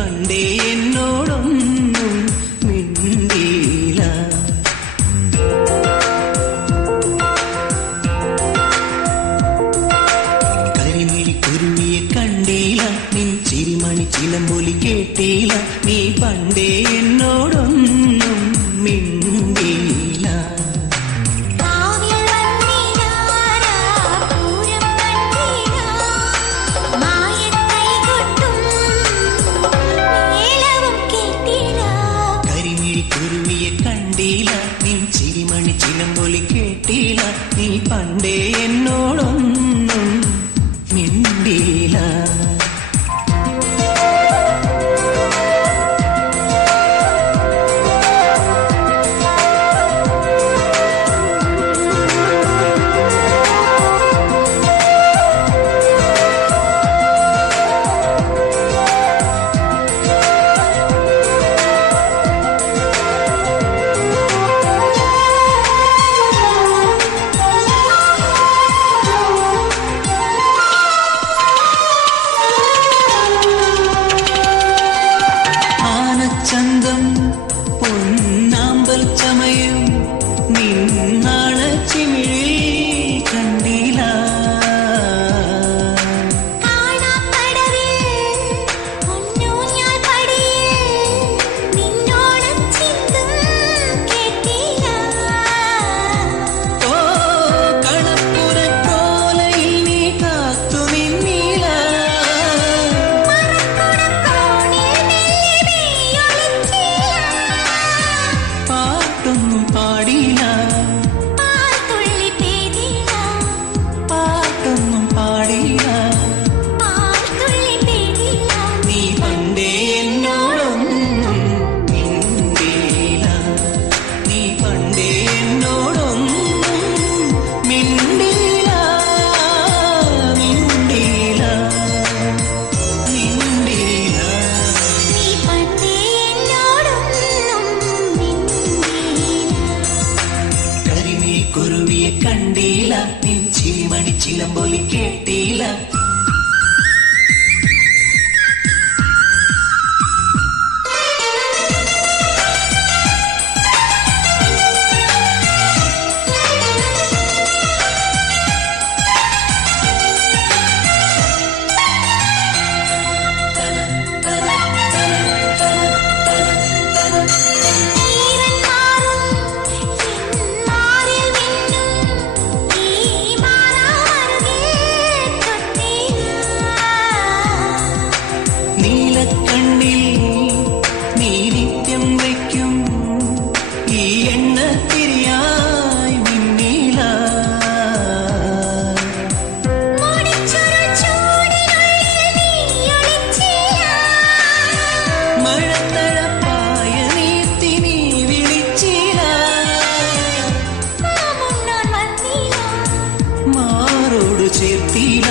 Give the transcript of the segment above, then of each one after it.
പണ്ടേ എന്നോടൊന്നും മിണ്ടിയില്ല. കരിമിഴി കുരുവിയെ കണ്ടില്ല, നിൻ ചിരിമണി ചിലമ്പൊലി കേട്ടില്ല, നീ പണ്ടേ എന്നോടൊന്നും മിണ്ടിയില്ല. കുരുവിയെ കണ്ടില്ല, നിൻ ചിരിമണി ചിലമ്പൊലി കേട്ടില്ല, നീ പണ്ടേ എന്നോടൊന്നും മിണ്ടിയില്ല. ചന്തം പൊന്നാമ്പൽ ചമയും നിന്നാണച്ചിമിഴിൽ കണ്ടില്ല. കുരുവിയെ കണ്ടില്ല, നിൻ ചിരിമണി ചിലമ്പൊലി കേട്ടില്ല. നീലക്കണ്ണിൽ നീ നിത്യം വയ്ക്കും ഈ എണ്ണത്തിരിയായി മിന്നീല. മഴത്തഴപ്പായ നീർത്തി നീ വിളിച്ചില്ല, മാറോട് ചേർത്തില്ല,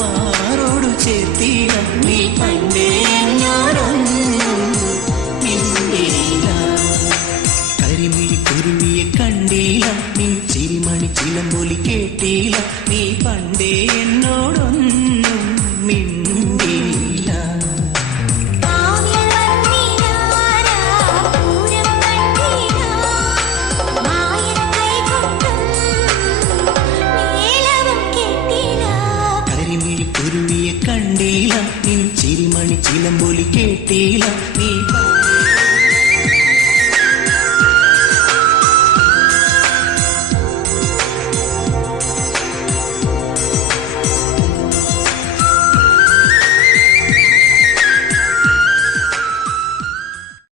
മാറോട് ചേർത്തില്ല, നീ പണ്ടേ ഞാനൊന്നും മിണ്ടിയില്ല. കരിമിഴി കുരുവിയെ കണ്ടില്ല, നിൻ ചിരിമണി ചിലമ്പൊലി കേട്ടില്ല, നീ പണ്ടേ എന്നോടൊന്നും മിണ്ടിയില്ല. കുരുവിയെ കണ്ടില്ല, നിൻ ചിരിമണി ചിലമ്പൊലി കേട്ടില്ല,